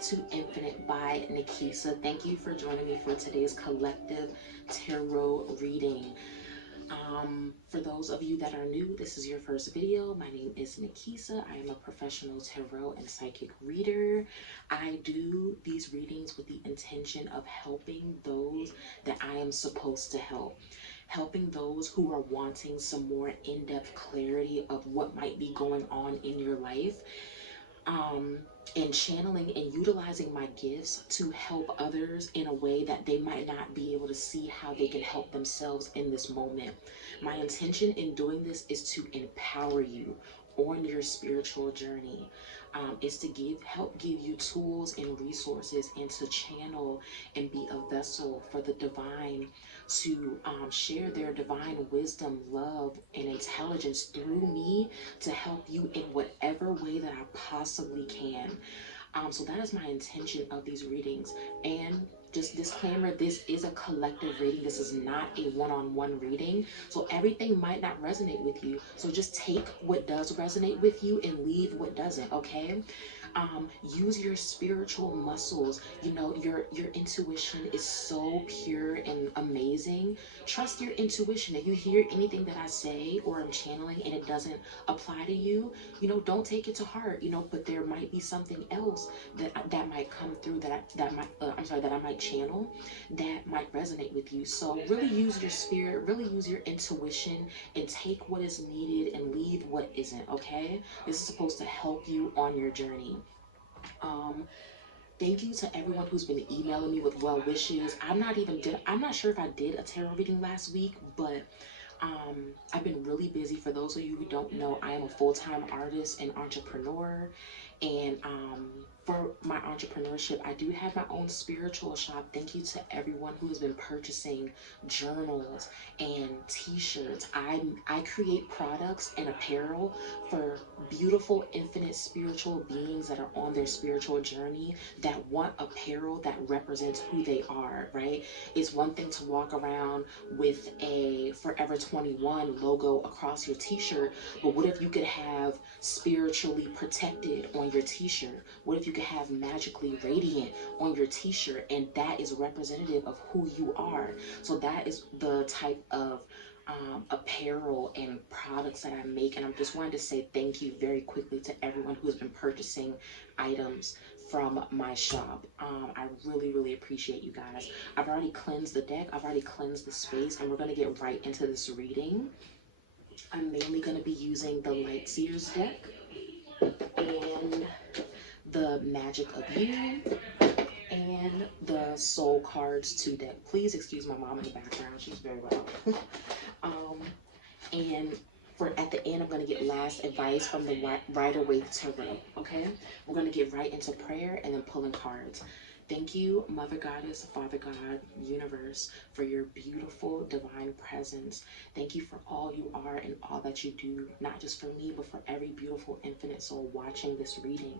to Infinite by Nikisa. Thank you for joining me for today's collective tarot reading. For those of you that are new, this is your first video. My name is Nikisa. I am a professional tarot and psychic reader. I do these readings with the intention of helping those that I am supposed to help. Helping those who are wanting some more in-depth clarity of what might be going on in your life. And channeling and utilizing my gifts to help others in a way that they might not be able to see how they can help themselves in this moment. My intention in doing this is to empower you on your spiritual journey, is to help give you tools and resources, and to channel and be a vessel for the divine to share their divine wisdom, love, and intelligence through me to help you in whatever way that I possibly can. So that is my intention of these readings. And just disclaimer, this is a collective reading. This is not a one-on-one reading. So everything might not resonate with you. So just take what does resonate with you and leave what doesn't, okay? Use your spiritual muscles. You know, your intuition is so pure and amazing. Trust your intuition. If you hear anything that I say or I'm channeling and it doesn't apply to you, you know, don't take it to heart, you know, but there might be something else that might come through that I might channel that might resonate with you. So really use your spirit, really use your intuition, and take what is needed and leave what isn't, okay? This is supposed to help you on your journey. Thank you to everyone who's been emailing me with well wishes. I'm not sure if I did a tarot reading last week, but I've been really busy. For those of you who don't know, I am a full-time artist and entrepreneur. And for my entrepreneurship, I do have my own spiritual shop. Thank you to everyone who has been purchasing journals and t-shirts. I create products and apparel for beautiful, infinite spiritual beings that are on their spiritual journey, that want apparel that represents who they are, right? It's one thing to walk around with a Forever 21 logo across your t-shirt, but what if you could have spiritually protected on your t-shirt? What if you could have magically radiant on your t-shirt, and that is representative of who you are? So that is the type of apparel and products that I make. And I just wanted to say thank you very quickly to everyone who has been purchasing items from my shop. I really appreciate you guys. I've already cleansed the deck, I've already cleansed the space, and we're going to get right into this reading. I'm mainly going to be using the Light Seers deck and the Magic of You and the Soul Cards 2 deck. Please excuse my mom in the background, she's very loud. And for at the end, I'm going to get last advice from the Rider-Waite Tarot, okay? We're going to get right into prayer and then pulling cards. Thank you, Mother Goddess, Father God, Universe, for your beautiful divine presence. Thank you for all you are and all that you do, not just for me, but for every beautiful infinite soul watching this reading.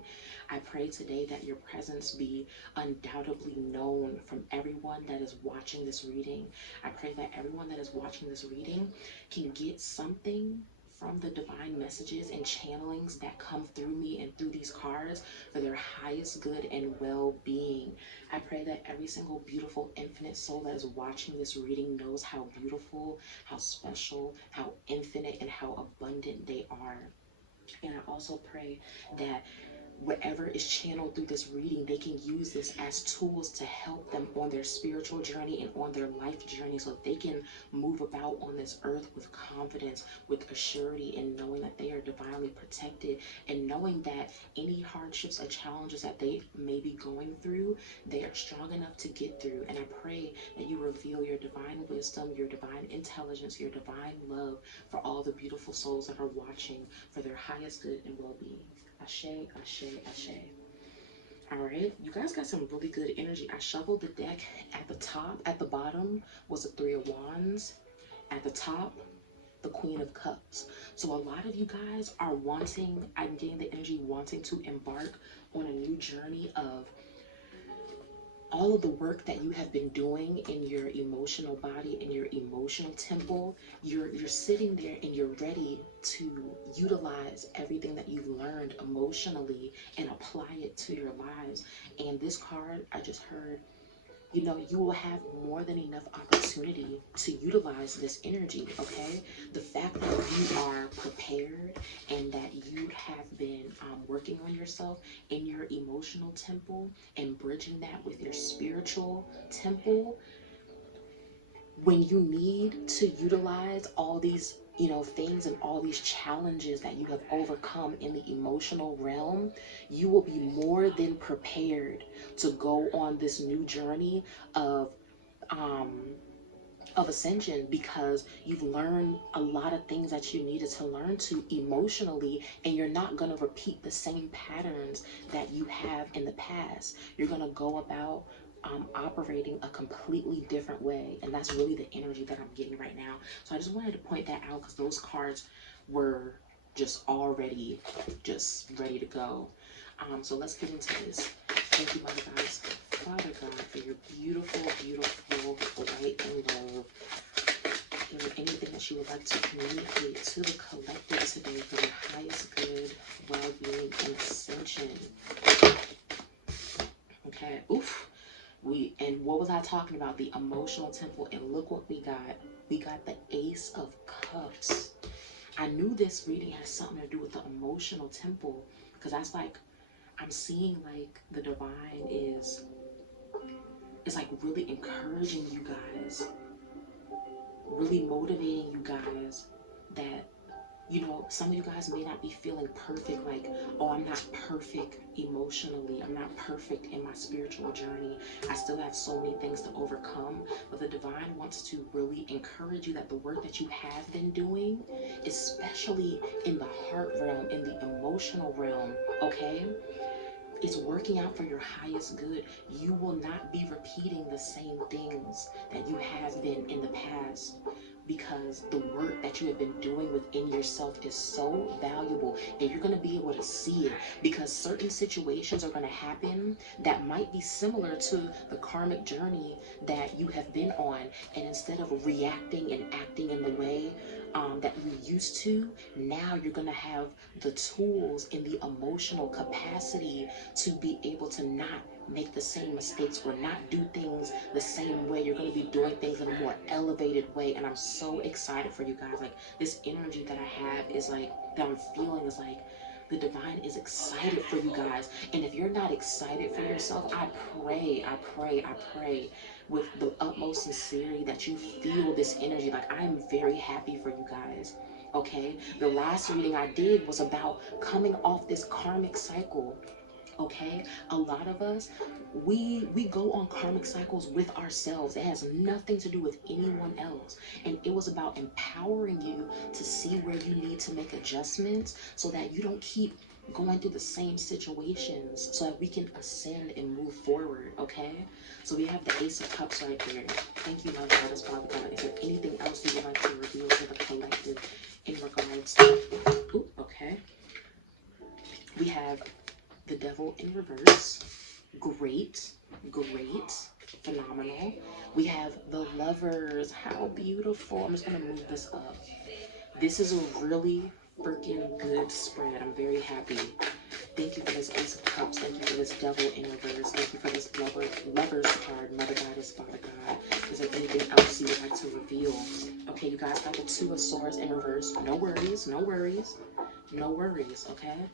I pray today that your presence be undoubtedly known from everyone that is watching this reading. I pray that everyone that is watching this reading can get something from the divine messages and channelings that come through me and through these cards for their highest good and well-being. I pray that every single beautiful infinite soul that is watching this reading knows how beautiful, how special, how infinite, and how abundant they are. And I also pray that whatever is channeled through this reading, they can use this as tools to help them on their spiritual journey and on their life journey, so that they can move about on this earth with confidence, with assurity, and knowing that they are divinely protected, and knowing that any hardships or challenges that they may be going through, they are strong enough to get through. And I pray that you reveal your divine wisdom, your divine intelligence, your divine love for all the beautiful souls that are watching for their highest good and well-being. Ashe, ashe, ashe. All right, you guys got some really good energy. I shuffled the deck. At the top, at the bottom was the Three of Wands. At the top, the Queen of Cups. So a lot of you guys are wanting, I'm getting the energy wanting to embark on a new journey of all of the work that you have been doing in your emotional body, in your emotional temple, you're sitting there and you're ready to utilize everything that you've learned emotionally and apply it to your lives. And this card, I just heard, you know, you will have more than enough opportunity to utilize this energy, okay? The fact that you are prepared and that you have been working on yourself in your emotional temple and bridging that with your spiritual temple, when you need to utilize all these, you know, things and all these challenges that you have overcome in the emotional realm, you will be more than prepared to go on this new journey of ascension, because you've learned a lot of things that you needed to learn to emotionally, and you're not going to repeat the same patterns that you have in the past. You're going to go about operating a completely different way, and that's really the energy that I'm getting right now. So I just wanted to point that out because those cards were just already just ready to go. So let's get into this. Thank you, Mother Goddess, Father God, for your beautiful, beautiful light and love, and anything that you would like to communicate to the collective today for their highest good, well-being, and ascension. Okay, oof. And what was I talking about? The emotional temple, and look what we got. We got the Ace of Cups. I knew this reading has something to do with the emotional temple, because that's like, I'm seeing like the divine is like really encouraging you guys, really motivating you guys, that, you know, some of you guys may not be feeling perfect, like, oh, I'm not perfect emotionally, I'm not perfect in my spiritual journey, I still have so many things to overcome. But the divine wants to really encourage you that the work that you have been doing, especially in the heart realm, in the emotional realm, okay, it's working out for your highest good. You will not be repeating the same things that you have been in the past, because the work that you have been doing within yourself is so valuable, and you're going to be able to see it, because certain situations are going to happen that might be similar to the karmic journey that you have been on, and instead of reacting and acting in the way that you used to, now you're going to have the tools in the emotional capacity to be able to not make the same mistakes or not do things the same way. You're going to be doing things in a more elevated way, and I'm so excited for you guys. Like, this energy that I have is like, that I'm feeling is like, the divine is excited for you guys. And if you're not excited for yourself, I pray with the utmost sincerity that you feel this energy. Like, I am very happy for you guys. Okay, the last reading I did was about coming off this karmic cycle. Okay, a lot of us, we go on karmic cycles with ourselves. It has nothing to do with anyone else, and it was about empowering you to see where you need to make adjustments so that you don't keep going through the same situations, so that we can ascend and move forward. Okay, so we have the Ace of Cups right there. Thank you, Mother Goddess, Father God. Is there anything else you would like to reveal to the collective in regards to, ooh, okay, we have the Devil in reverse. Great, phenomenal. We have the Lovers. How beautiful. I'm just going to move this up. This is a really freaking good spread. I'm very happy. Thank you for this Ace of Cups. Thank you for this Devil in reverse. Thank you for this Lovers card, Mother Goddess, Father God. Is there anything else you would like to reveal? Okay, you guys got the Two of Swords in reverse. No worries, okay?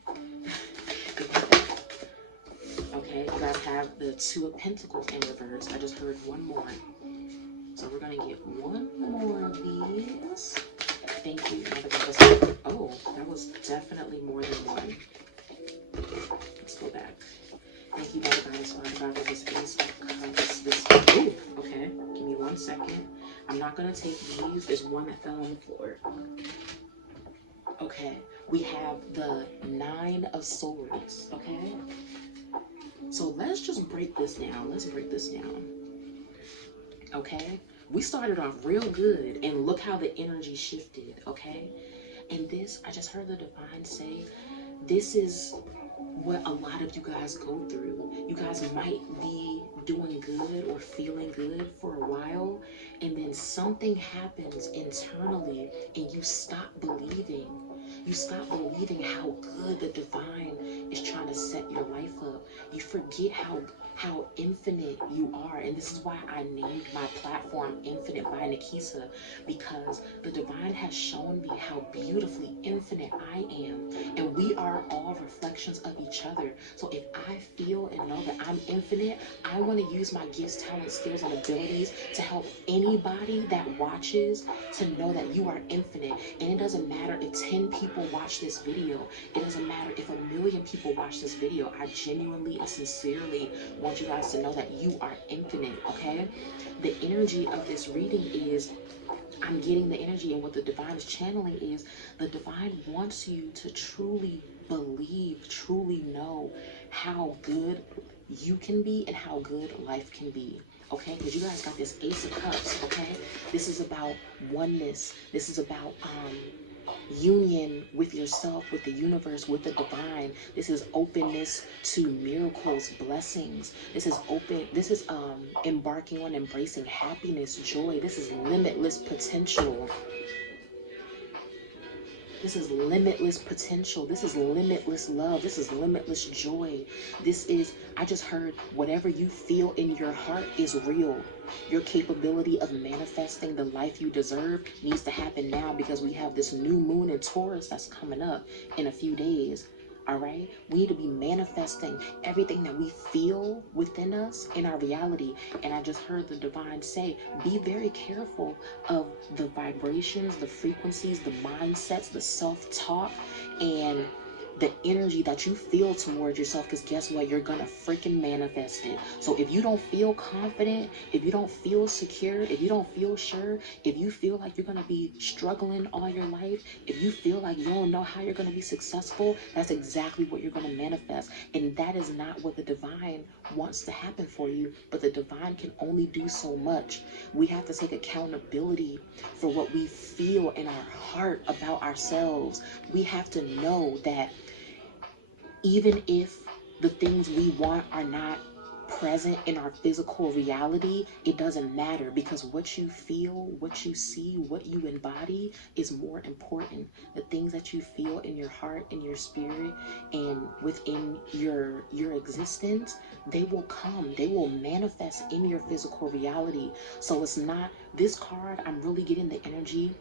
Okay, you guys have the Two of Pentacles in reverse. I just heard one more. So we're going to get one more of these. Thank you, Mother Goddess. Oh, that was definitely more than one. Let's go back. Thank you, Mother Goddess, Father God, for this Ace of Cups. Ooh, okay, give me 1 second. I'm not going to take these. There's one that fell on the floor. Okay, we have the Nine of Swords, okay? So let's just break this down. Let's break this down. Okay? We started off real good, and look how the energy shifted, okay? And this, I just heard the divine say, this is what a lot of you guys go through. You guys might be doing good or feeling good for a while, and then something happens internally and you stop believing. You stop believing how good the divine is trying to set your life up. You forget how infinite you are. And this is why I named my platform Infinite by Nikesa, because the divine has shown me how beautifully infinite I am. And we are all reflections of each other. So if I feel and know that I'm infinite, I want to use my gifts, talents, skills, and abilities to help anybody that watches to know that you are infinite. And it doesn't matter if 10 people watch this video. It doesn't matter if 1,000,000 people watch this video. I genuinely and sincerely want you guys to know that you are infinite, okay? The energy of this reading is, I'm getting the energy, and what the divine is channeling is, the divine wants you to truly believe, truly know how good you can be and how good life can be. Okay, because you guys got this Ace of Cups. Okay, this is about oneness. This is about union with yourself, with the universe, with the divine. This is openness to miracles, blessings. This is embarking on embracing happiness, joy. This is limitless potential. This is limitless potential. This is limitless love. This is limitless joy. This is, I just heard, whatever you feel in your heart is real. Your capability of manifesting the life you deserve needs to happen now, because we have this new moon in Taurus that's coming up in a few days. All right, we need to be manifesting everything that we feel within us in our reality. And I just heard the divine say, be very careful of the vibrations, the frequencies, the mindsets, the self-talk, and the energy that you feel towards yourself, because guess what? You're gonna freaking manifest it. So if you don't feel confident, if you don't feel secure, if you don't feel sure, if you feel like you're gonna be struggling all your life, if you feel like you don't know how you're gonna be successful, that's exactly what you're gonna manifest. And that is not what the divine wants to happen for you. But the divine can only do so much. We have to take accountability for what we feel in our heart about ourselves. We have to know that even if the things we want are not present in our physical reality, it doesn't matter, because what you feel, what you see, what you embody is more important. The things that you feel in your heart, in your spirit, and within your existence, they will come, they will manifest in your physical reality. So it's not this card. I'm really getting the energy.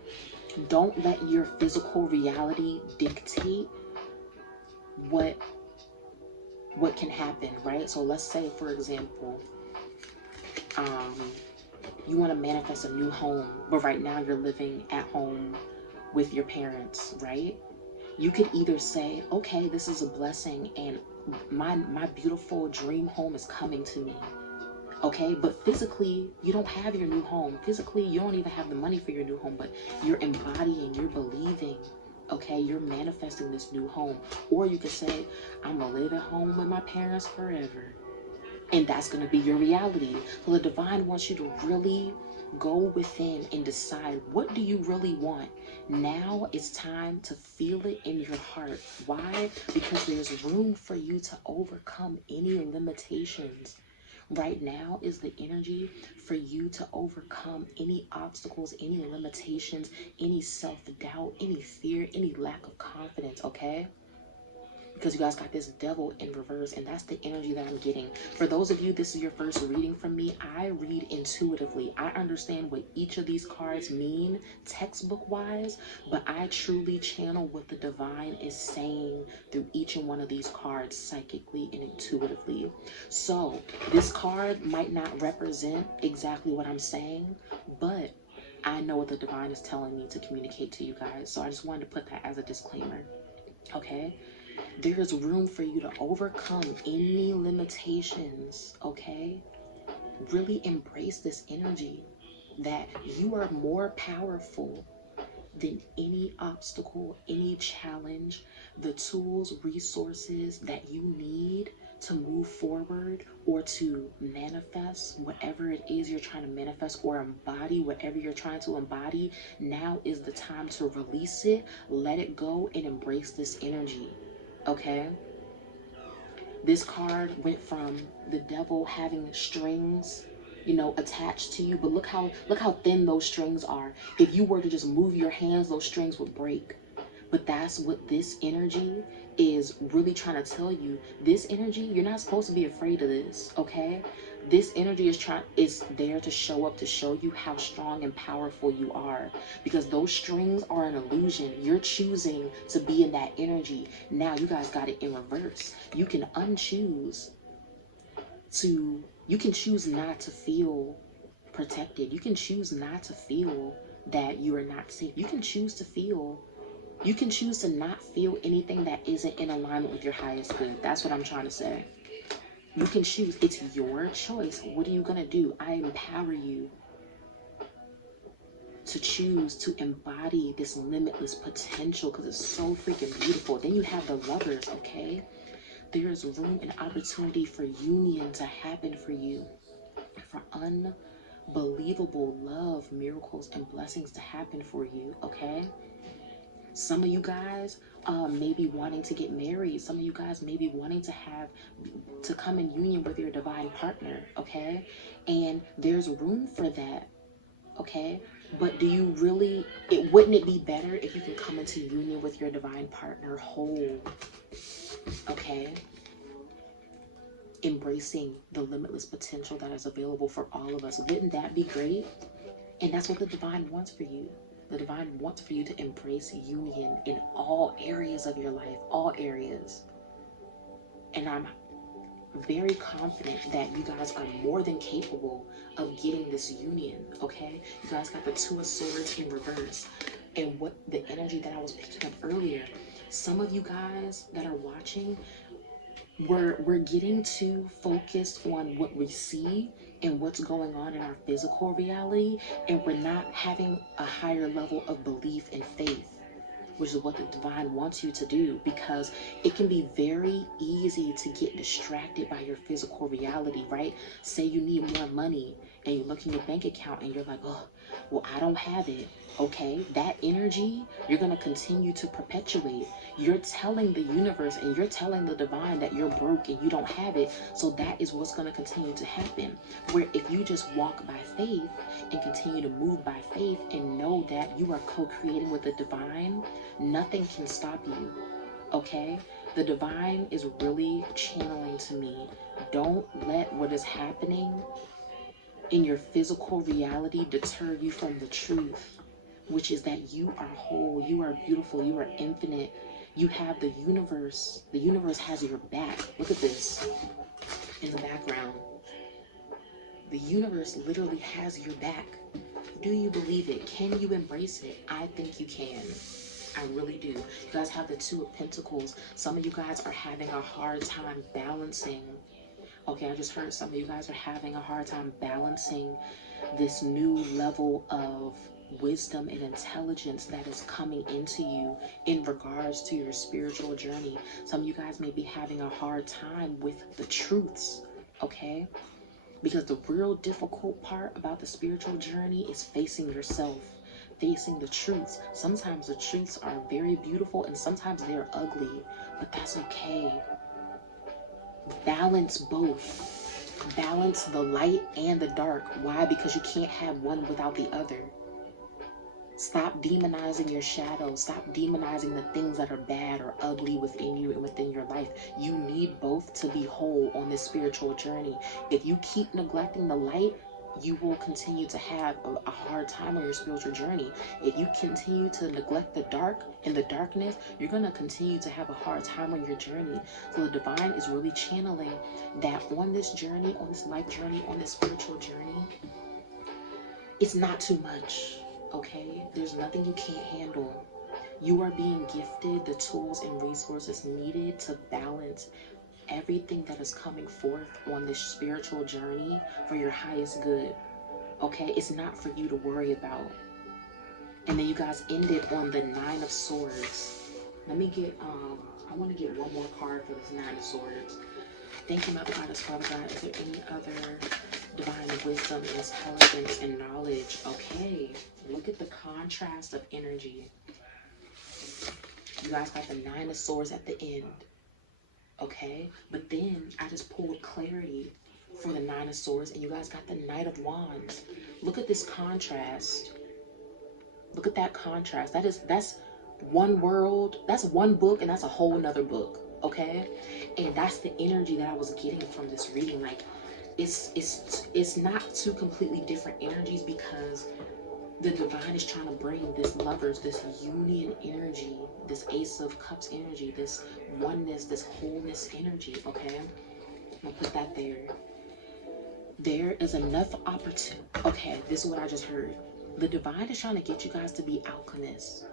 Don't let your physical reality dictate what can happen, right? So let's say, for example, you want to manifest a new home, but right now you're living at home with your parents, right? You could either say, okay, this is a blessing and my beautiful dream home is coming to me. Okay, but physically, you don't have your new home. Physically, you don't even have the money for your new home, but you're embodying, you're believing. Okay, you're manifesting this new home. Or you could say, I'm gonna live at home with my parents forever. And that's gonna be your reality. So the divine wants you to really go within and decide, what do you really want? Now it's time to feel it in your heart. Why? Because there's room for you to overcome any limitations. Right now is the energy for you to overcome any obstacles, any limitations, any self-doubt, any fear, any lack of confidence, okay? Because you guys got this devil in reverse, and that's the energy that I'm getting. For those of you, this is your first reading from me. I read intuitively. I understand what each of these cards mean textbook-wise, but I truly channel what the divine is saying through each and one of these cards psychically and intuitively. So this card might not represent exactly what I'm saying, but I know what the divine is telling me to communicate to you guys. So I just wanted to put that as a disclaimer, okay? There is room for you to overcome any limitations, okay? Really embrace this energy that you are more powerful than any obstacle, any challenge. The tools, resources that you need to move forward or to manifest whatever it is you're trying to manifest, or embody whatever you're trying to embody. Now is the time to release it, let it go, and embrace this energy. Okay, This card went from the devil having strings, you know, attached to you, but look how thin those strings are. If you were to just move your hands, those strings would break. But that's what this energy is really trying to tell you. This energy, you're not supposed to be afraid of this, okay? This energy is there to show up, to show you how strong and powerful you are, because those strings are an illusion. You're choosing to be in that energy. Now you guys got it in reverse. You can unchoose to, you can choose not to feel protected. You can choose not to feel that you are not safe. You can choose to not feel anything that isn't in alignment with your highest good. That's what I'm trying to say. You can choose. It's your choice. What are you going to do? I empower you to choose to embody this limitless potential, because it's so freaking beautiful. Then you have the Lovers, okay? There is room and opportunity for union to happen for you, for unbelievable love, miracles, and blessings to happen for you, okay? Some of you guys may be wanting to get married. Some of you guys may be wanting to come in union with your divine partner, okay? And there's room for that, okay? But do you really, wouldn't it be better if you can come into union with your divine partner whole, okay? Embracing the limitless potential that is available for all of us. Wouldn't that be great? And that's what the divine wants for you. The divine wants for you to embrace union in all areas of your life, all areas. And I'm very confident that you guys are more than capable of getting this union, okay? You guys got the Two of Swords in reverse. And what the energy that I was picking up earlier, some of you guys that are watching, we're getting too focused on what we see and what's going on in our physical reality, and we're not having a higher level of belief and faith, which is what the divine wants you to do, because it can be very easy to get distracted by your physical reality, right? Say you need more money and you look in your bank account and you're like, oh, well, I don't have it. Okay, that energy, you're going to continue to perpetuate. You're telling the universe and you're telling the divine that you're broke and you don't have it. So that is what's going to continue to happen. Where if you just walk by faith and continue to move by faith and know that you are co-creating with the divine, nothing can stop you. Okay, the divine is really channeling to me. Don't let what is happening in your physical reality deter you from the truth, which is that you are whole, you are beautiful, you are infinite. You have the universe. The universe has your back. Look at this in the background. The universe literally has your back. Do you believe it? Can you embrace it? I think you can. I really do. You guys have the Two of Pentacles. Some of you guys are having a hard time balancing. Okay, I just heard some of you guys are having a hard time balancing this new level of wisdom and intelligence that is coming into you in regards to your spiritual journey. Some of you guys may be having a hard time with the truths, okay? Because the real difficult part about the spiritual journey is facing yourself, facing the truths. Sometimes the truths are very beautiful and sometimes they're ugly, but that's okay. Balance both. Balance the light and the dark. Why? Because you can't have one without the other. Stop demonizing your shadow. Stop demonizing the things that are bad or ugly within you and within your life. You need both to be whole on this spiritual journey. If you keep neglecting the light, you will continue to have a hard time on your spiritual journey. If you continue to neglect the dark and the darkness, you're going to continue to have a hard time on your journey. So the divine is really channeling that on this journey, on this life journey, on this spiritual journey, it's not too much. Okay, there's nothing you can't handle. You are being gifted the tools and resources needed to balance everything that is coming forth on this spiritual journey for your highest good. Okay, it's not for you to worry about. And then you guys ended on the Nine of Swords. Let me get, I want to get one more card for this Nine of Swords. Thank you, Mother Goddess, Father God. Is there any other divine wisdom, intelligence, and knowledge? Okay, look at the contrast of energy. You guys got the Nine of Swords at the end. okay? But then I just pulled clarity for the Nine of Swords, and you guys got the Knight of Wands. Look at this contrast. Look at that contrast. That's one world, that's one book, and that's a whole nother book, okay? And that's the energy that I was getting from this reading. Like, it's not two completely different energies, because the divine is trying to bring this lovers, this union energy, this Ace of Cups energy, this oneness, this wholeness energy, okay? I'm gonna put that there. There is enough opportunity. Okay, this is what I just heard. The divine is trying to get you guys to be alchemists.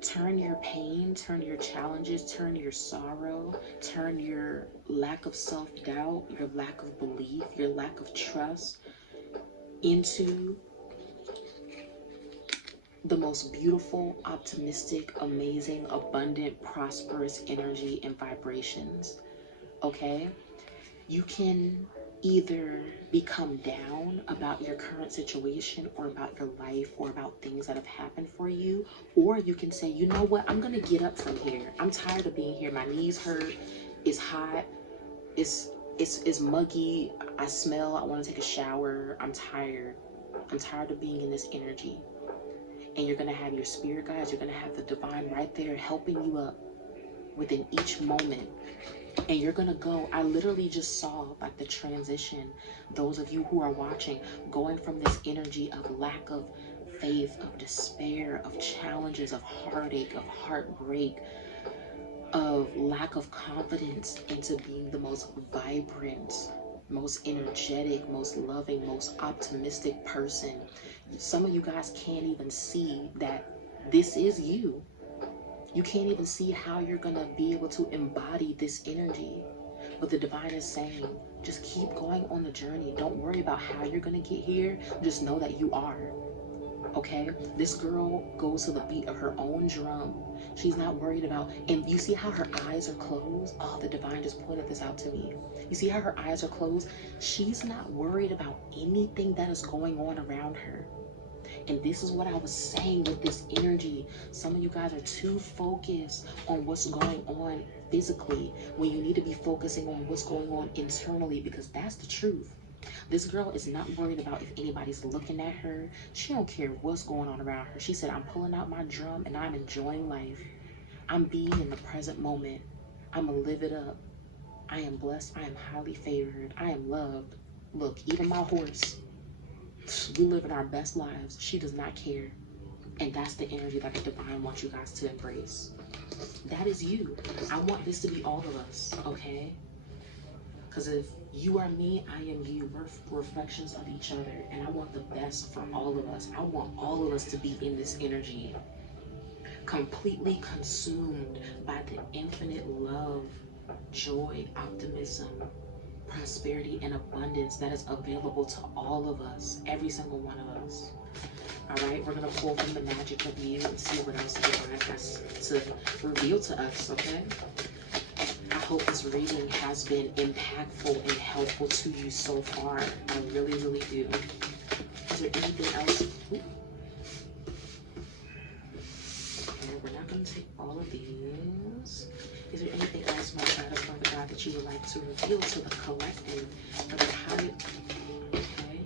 Turn your pain, turn your challenges, turn your sorrow, turn your lack of self-doubt, your lack of belief, your lack of trust into the most beautiful, optimistic, amazing, abundant, prosperous energy and vibrations, okay? You can either become down about your current situation or about your life or about things that have happened for you, or you can say, you know what, I'm gonna get up from here. I'm tired of being here. My knees hurt, it's hot, it's muggy, I smell, I want to take a shower, I'm tired of being in this energy. And you're going to have your spirit guides, you're going to have the divine right there helping you up within each moment. And you're going to go, I literally just saw like the transition, those of you who are watching, going from this energy of lack of faith, of despair, of challenges, of heartache, of heartbreak, of lack of confidence, into being the most vibrant, most energetic, most loving, most optimistic person. Some of you guys can't even see that this is you. You can't even see how you're gonna be able to embody this energy. But the divine is saying, just keep going on the journey. Don't worry about how you're gonna get here. Just know that you are. Okay? This girl goes to the beat of her own drum. She's not worried about, and you see how her eyes are closed? Oh, the divine just pointed this out to me. You see how her eyes are closed? She's not worried about anything that is going on around her. And this is what I was saying with this energy. Some of you guys are too focused on what's going on physically when you need to be focusing on what's going on internally, because that's the truth. This girl is not worried about if anybody's looking at her. She don't care what's going on around her. She said, I'm pulling out my drum and I'm enjoying life. I'm being in the present moment. I'm gonna live it up. I am blessed. I am highly favored. I am loved. Look, even my horse, we live in our best lives. She does not care. And that's the energy that the divine wants you guys to embrace. That is you. I want this to be all of us, okay? Because if you are me, I am you. We're reflections of each other. And I want the best for all of us. I want all of us to be in this energy, completely consumed by the infinite love, joy, optimism, prosperity, and abundance that is available to all of us, every single one of us. All right, we're going to pull from the magic of you and see what else the divine has to reveal to us, okay? I hope this reading has been impactful and helpful to you so far. I really, really do. Is there anything else? Ooh. Okay, we're not going to take all of these. Is there anything else, my God, Father God, that you would like to reveal to the collective? Okay.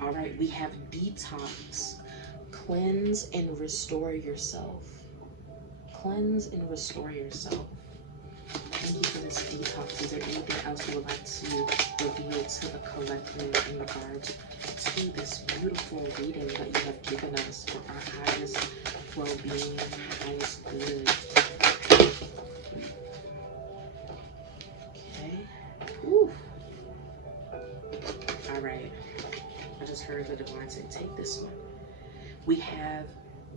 All right, we have detox. Cleanse and restore yourself. Cleanse and restore yourself. Thank you for this detox. Is there anything else you would like to reveal to the collective in regards to this beautiful reading that you have given us for our highest well-being, highest good? Okay. Woo. All right. I just heard the divine say, take this one. We have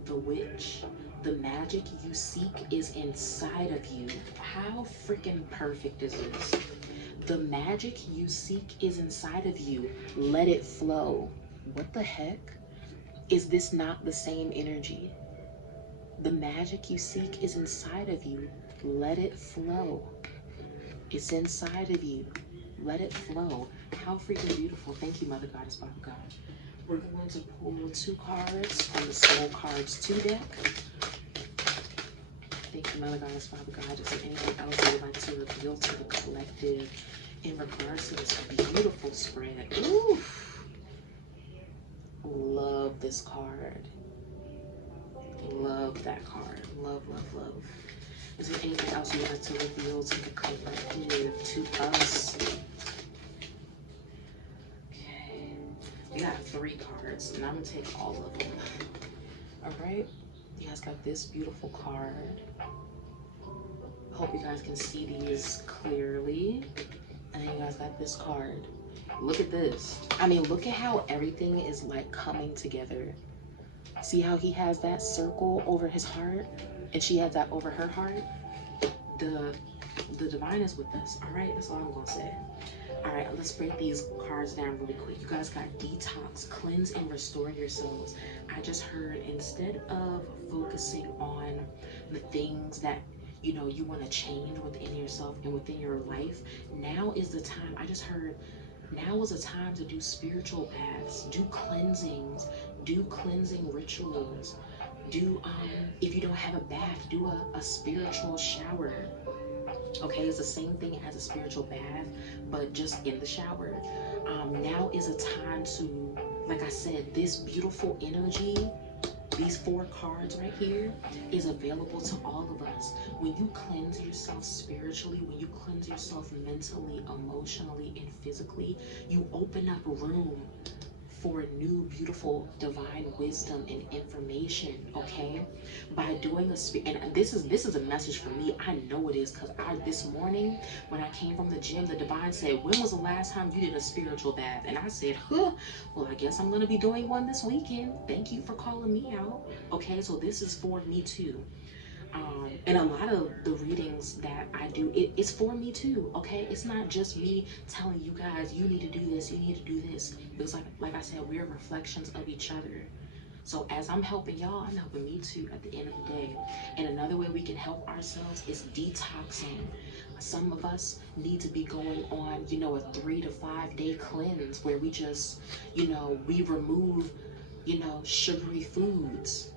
the witch. The magic you seek is inside of you. How freaking perfect is this? The magic you seek is inside of you. Let it flow. What the heck? Is this not the same energy? The magic you seek is inside of you. Let it flow. It's inside of you. Let it flow. How freaking beautiful. Thank you, Mother Goddess, Father God. We're going to pull 2 cards from the Soul Cards 2 deck. Thank you, Mother Goddess, Father God. Is there anything else you would like to reveal to the collective in regards to this beautiful spread? Ooh, love this card. Love that card. Love, love, love. Is there anything else you wanted to reveal to the collective, to us? Okay. We got 3 cards, and I'm going to take all of them. All right. You guys got this beautiful card. I hope you guys can see these clearly. And then you guys got this card. Look at this. I mean, look at how everything is like coming together. See how he has that circle over his heart and she has that over her heart? The divine is with us. All right, that's all I'm gonna say. All right, let's break these cards down really quick. You guys got detox, cleanse, and restore yourselves. I just heard, instead of focusing on the things that you know you want to change within yourself and within your life, now is the time. I just heard, now is the time to do spiritual baths, do cleansings, do cleansing rituals, do if you don't have a bath, do a spiritual shower. Okay, it's the same thing as a spiritual bath, but just in the shower. Now is a time to, like I said, this beautiful energy, these 4 cards right here, is available to all of us. When you cleanse yourself spiritually, when you cleanse yourself mentally, emotionally, and physically, you open up room for new, beautiful, divine wisdom and information, okay? By doing and this is a message for me. I know it is, because this morning when I came from the gym, the divine said, when was the last time you did a spiritual bath? And I said, huh, well, I guess I'm gonna be doing one this weekend. Thank you for calling me out. Okay, so this is for me too. And a lot of the readings that I do, it's for me too, okay? It's not just me telling you guys, you need to do this, you need to do this. Because like I said, we're reflections of each other. So as I'm helping y'all, I'm helping me too at the end of the day. And another way we can help ourselves is detoxing. Some of us need to be going on, you know, a 3 to 5 day cleanse where we just, you know, we remove, you know, sugary foods.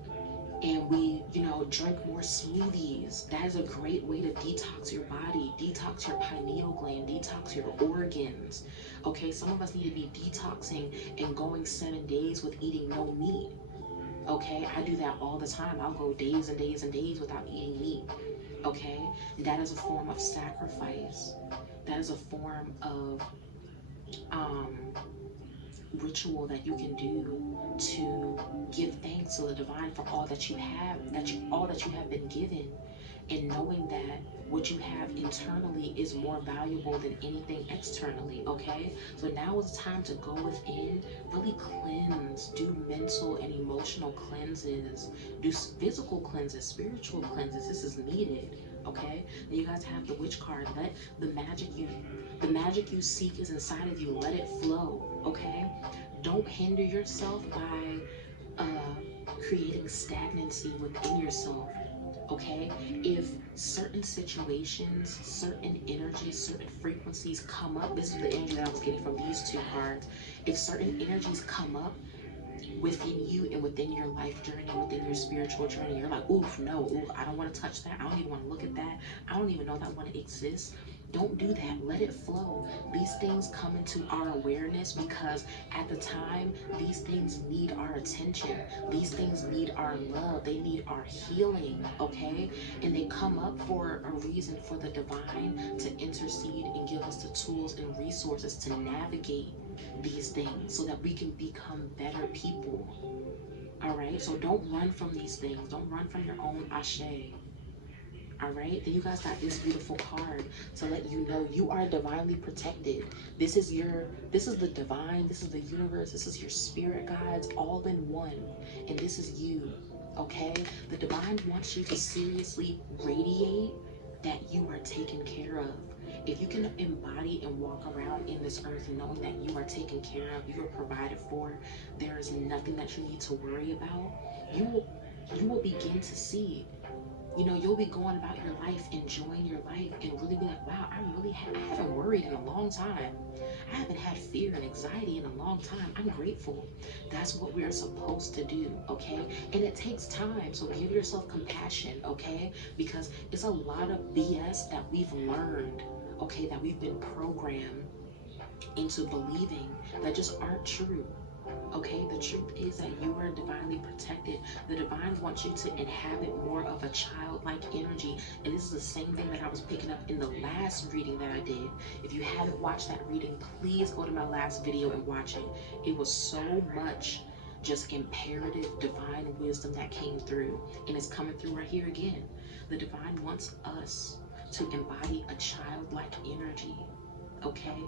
And we, you know, drink more smoothies. That is a great way to detox your body, detox your pineal gland, detox your organs. Okay, some of us need to be detoxing and going 7 days with eating no meat. Okay, I do that all the time. I'll go days and days and days without eating meat. Okay, that is a form of sacrifice. That is a form of ritual that you can do to give thanks to the divine for all that you have, all that you have been given, and knowing that what you have internally is more valuable than anything externally. Okay, so now is the time to go within, really cleanse, do mental and emotional cleanses, do physical cleanses, spiritual cleanses. This is needed. Okay, then you guys have the witch card. Let the magic you seek is inside of you. Let it flow. Okay, don't hinder yourself by creating stagnancy within yourself. Okay, if certain situations, certain energies, certain frequencies come up, this is the energy that I was getting from these 2 cards. If certain energies come up within you and within your life journey, within your spiritual journey, you're like, oof, no, oof, I don't want to touch that. I don't even want to look at that. I don't even know that one exists. Don't do that. Let it flow. These things come into our awareness because at the time, these things need our attention. These things need our love. They need our healing, okay? And they come up for a reason, for the divine to intercede and give us the tools and resources to navigate these things so that we can become better people. All right? So don't run from these things. Don't run from your own ashe. All right, then you guys got this beautiful card to let you know you are divinely protected. This is the divine, this is the universe, this is your spirit guides all in one, and this is you. Okay, the divine wants you to seriously radiate that you are taken care of. If you can embody and walk around in this earth knowing that you are taken care of, you are provided for, there is nothing that you need to worry about, you will begin to see, You know, you'll be going about your life, enjoying your life, and really be like, wow, I haven't worried in a long time. I haven't had fear and anxiety in a long time. I'm grateful. That's what we're supposed to do, okay? And it takes time, so give yourself compassion, okay? Because it's a lot of BS that we've learned, okay, that we've been programmed into believing that just aren't true. Okay, the truth is that you are divinely protected. The divine wants you to inhabit more of a childlike energy. And this is the same thing that I was picking up in the last reading that I did. If you haven't watched that reading, please go to my last video and watch it. It was so much just imperative divine wisdom that came through, and it's coming through right here again. The divine wants us to embody a childlike energy, okay?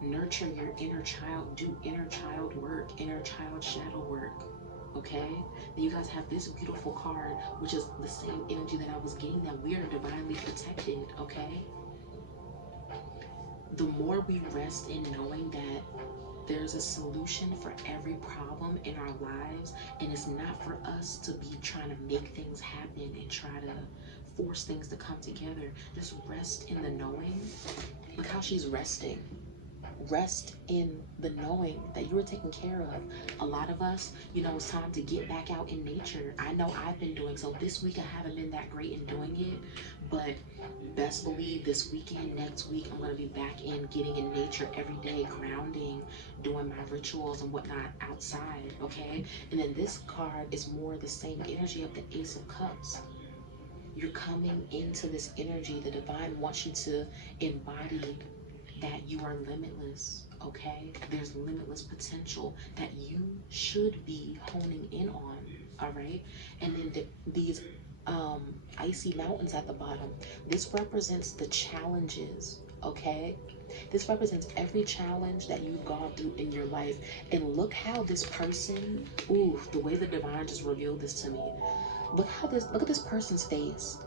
Nurture your inner child, do inner child work, inner child shadow work, okay? Then you guys have this beautiful card, which is the same energy that I was getting, that we are divinely protected, okay? The more we rest in knowing that there's a solution for every problem in our lives, and it's not for us to be trying to make things happen and try to force things to come together. Just rest in the knowing. Look how she's resting. Rest in the knowing that you are taken care of. A lot of us, you know, it's time to get back out in nature. I know I've been doing so. This week I haven't been that great in doing it, but best believe this weekend, next week, I'm going to be back in getting in nature every day, grounding, doing my rituals and whatnot outside, okay? And then this card is more the same energy of the Ace of Cups. You're coming into this energy. The divine wants you to embody that you are limitless, okay? There's limitless potential that you should be honing in on, all right? And then these icy mountains at the bottom, this represents the challenges, okay? This represents every challenge that you've gone through in your life. And look how this person, ooh, the way the divine just revealed this to me. Look at this person's face.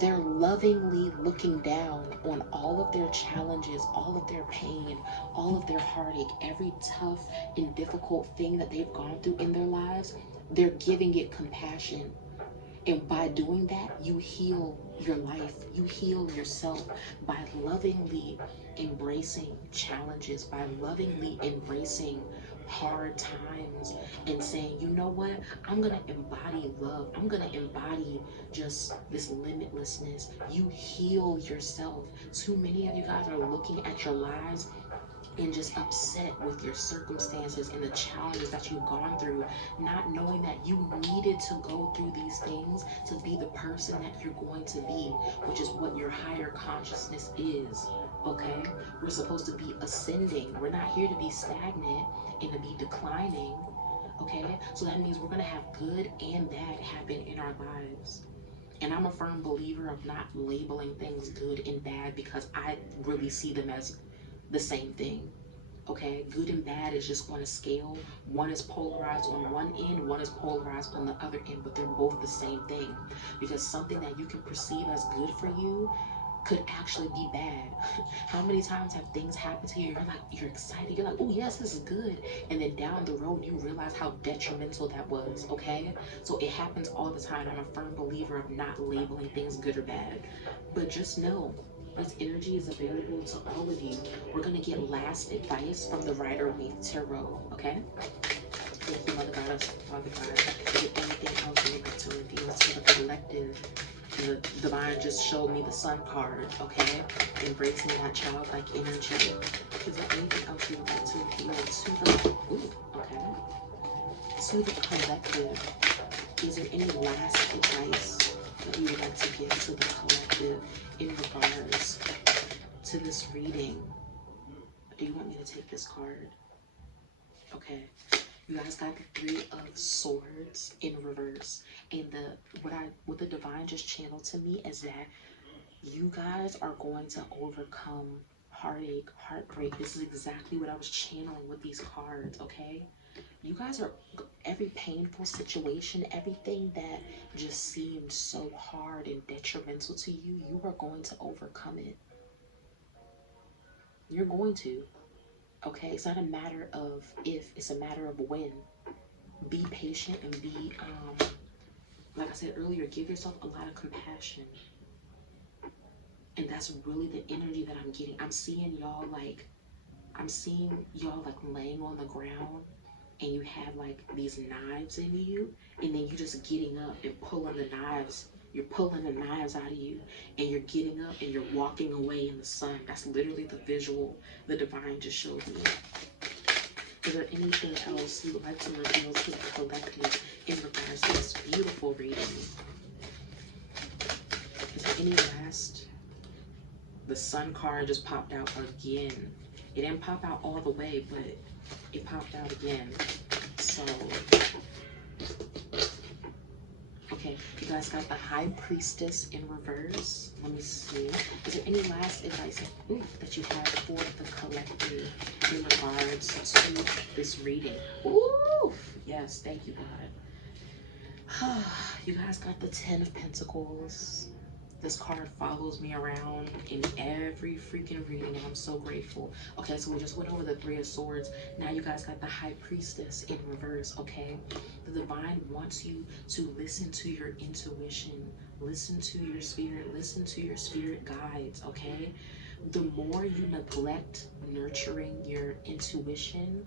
They're lovingly looking down on all of their challenges, all of their pain, all of their heartache, every tough and difficult thing that they've gone through in their lives. They're giving it compassion. And by doing that, you heal your life. You heal yourself by lovingly embracing challenges, by lovingly embracing hard times and saying, you know what, I'm going to embody love. I'm going to embody just this limitlessness. You heal yourself. Too many of you guys are looking at your lives and just upset with your circumstances and the challenges that you've gone through, not knowing that you needed to go through these things to be the person that you're going to be, which is what your higher consciousness is, okay? We're supposed to be ascending. We're not here to be stagnant and to be declining, okay? So that means we're going to have good and bad happen in our lives. And I'm a firm believer of not labeling things good and bad, because I really see them as the same thing, okay? Good and bad is just on a scale. One is polarized on one end, one is polarized on the other end, but they're both the same thing, because something that you can perceive as good for you could actually be bad. How many times have things happened to you? You're excited. You're like, oh yes, this is good. And then down the road, you realize how detrimental that was, okay? So it happens all the time. I'm a firm believer of not labeling things good or bad. But just know, this energy is available to all of you. We're going to get last advice from the Rider-Waite Tarot, okay? Thank you, Mother Goddess, Father God. Is there anything else you would like to reveal to the collective? The divine just showed me the Sun card, okay? Embracing that childlike energy. Is there anything else you would like to reveal to the, to the collective? Is there any last advice that you would like to give to the collective in regards to this reading? Do you want me to take this card? Okay. You guys got the Three of Swords in reverse. And what the divine just channeled to me is that you guys are going to overcome heartache, heartbreak. This is exactly what I was channeling with these cards, okay? You guys are, every painful situation, everything that just seemed so hard and detrimental to you, you are going to overcome it. You're going to, okay? It's not a matter of if, it's a matter of when. Be patient and be, like I said earlier, give yourself a lot of compassion. And that's really the energy that I'm getting. I'm seeing y'all like laying on the ground, and you have like these knives in you, and then you just getting up and pulling the knives. You're pulling the knives out of you, and you're getting up and you're walking away in the sun. That's literally the visual the divine just showed me. Is there anything else you would like to reveal to the collective in regards to this beautiful reading? Is there any last? The sun card just popped out again. It didn't pop out all the way, but it popped out again. So, okay, you guys got the High Priestess in reverse. Let me see. Is there any last advice that you have for the collective in regards to this reading? Ooh, yes, thank you, God. You guys got the 10 of Pentacles. This card follows me around in every freaking reading, and I'm so grateful. Okay, so we just went over the 3 of Swords. Now you guys got the High Priestess in reverse, okay? The divine wants you to listen to your intuition, listen to your spirit, listen to your spirit guides, okay? The more you neglect nurturing your intuition,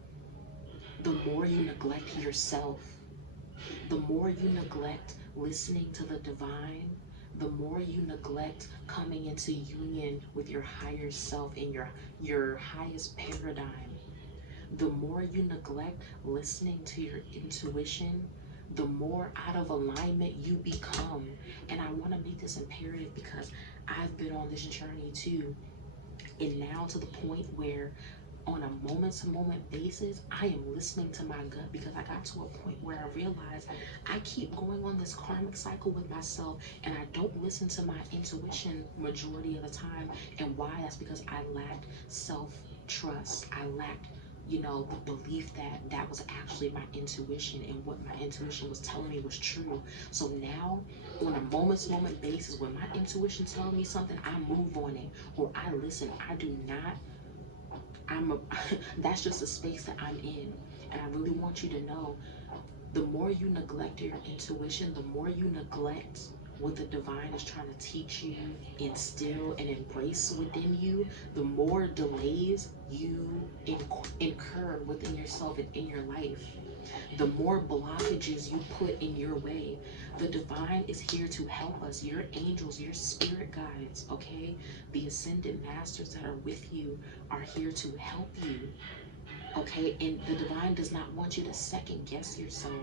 the more you neglect yourself. The more you neglect listening to the divine, the more you neglect coming into union with your higher self and your highest paradigm. The more you neglect listening to your intuition, the more out of alignment you become. And I want to make this imperative because I've been on this journey too. And now to the point where on a moment-to-moment basis, I am listening to my gut, because I got to a point where I realized I keep going on this karmic cycle with myself and I don't listen to my intuition majority of the time. And why? That's because I lacked self-trust. I lacked, you know, the belief that that was actually my intuition and what my intuition was telling me was true. So now, on a moment-to-moment basis, when my intuition tells me something, I move on it, or I listen. I do not that's just a space that I'm in. And I really want you to know, the more you neglect your intuition, the more you neglect what the divine is trying to teach you, instill, and embrace within you, the more delays you incur within yourself and in your life. The more blockages you put in your way. The divine is here to help us. Your angels, your spirit guides, okay? The ascended masters that are with you are here to help you, okay? And the divine does not want you to second guess yourself.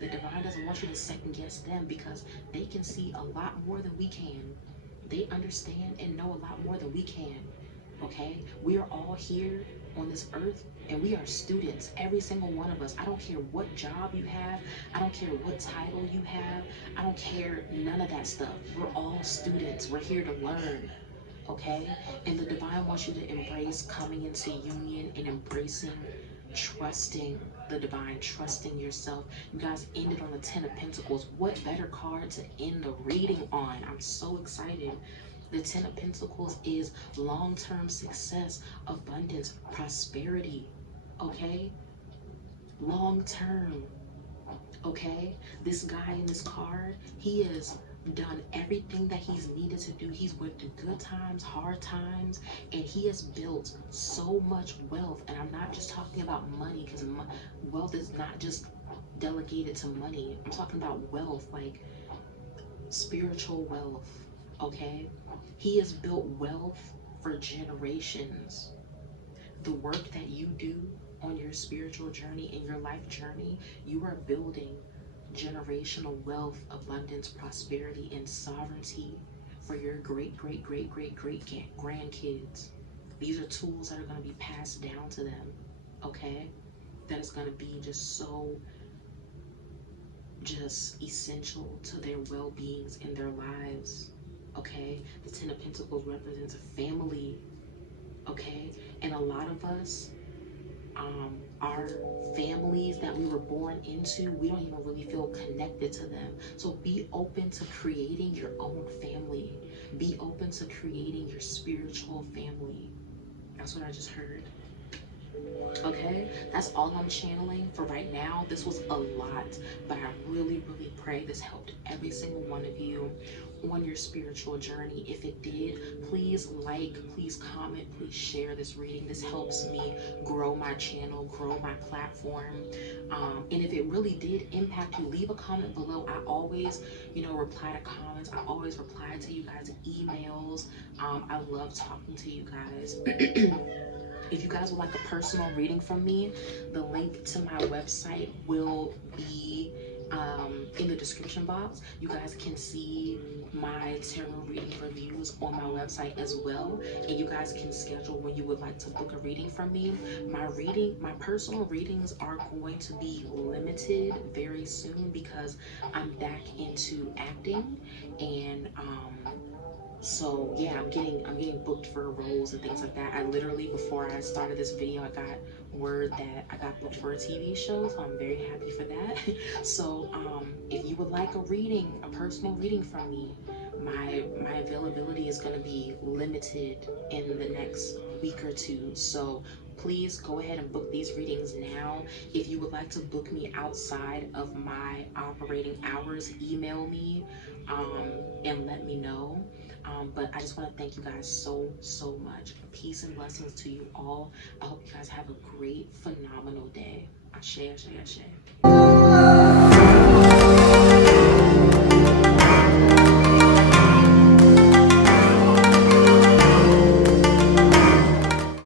The divine doesn't want you to second guess them, because they can see a lot more than we can. They understand and know a lot more than we can, okay? We are all here on this earth, and we are students, every single one of us. I don't care what job you have. I don't care what title you have. I don't care none of that stuff. We're all students. We're here to learn, okay? And the divine wants you to embrace coming into union and embracing, trusting the divine, trusting yourself. You guys ended on the 10 of Pentacles. What better card to end the reading on? I'm so excited. The 10 of Pentacles is long-term success, abundance, prosperity, okay? Long-term, okay? This guy in this card, he has done everything that he's needed to do. He's went through good times, hard times, and he has built so much wealth. And I'm not just talking about money, because wealth is not just delegated to money. I'm talking about wealth, like spiritual wealth, okay? He has built wealth for generations. The work that you do on your spiritual journey, in your life journey, you are building generational wealth, abundance, prosperity, and sovereignty for your great, great, great, great, great grandkids. These are tools that are going to be passed down to them, okay? That is going to be just so essential to their well-beings in their lives, okay? The 10 of Pentacles represents a family, okay? And a lot of us, our families that we were born into, we don't even really feel connected to them. So be open to creating your own family. Be open to creating your spiritual family. That's what I just heard. Okay, that's all I'm channeling for right now. This was a lot, but I really, really pray this helped every single one of you on your spiritual journey. If it did, please like, please comment, please share this reading. This helps me grow my channel, grow my platform. And if it really did impact you, leave a comment below. I always, reply to comments. I always reply to you guys' emails. I love talking to you guys. If you guys would like a personal reading from me, the link to my website will be in the description box. You guys can see my tarot reading reviews on my website as well, and you guys can schedule when you would like to book a reading from me. My personal readings are going to be limited very soon because I'm back into acting, and so yeah, I'm getting booked for roles and things like that. I literally, before I started this video, I got word that I got booked for a TV show, so I'm very happy for that. So if you would like a reading, a personal reading from me, my availability is going to be limited in the next week or two. So please go ahead and book these readings now. If you would like to book me outside of my operating hours, email me and let me know. But I just want to thank you guys so, so much. Peace and blessings to you all. I hope you guys have a great, phenomenal day. Ashe, ashe, ashe.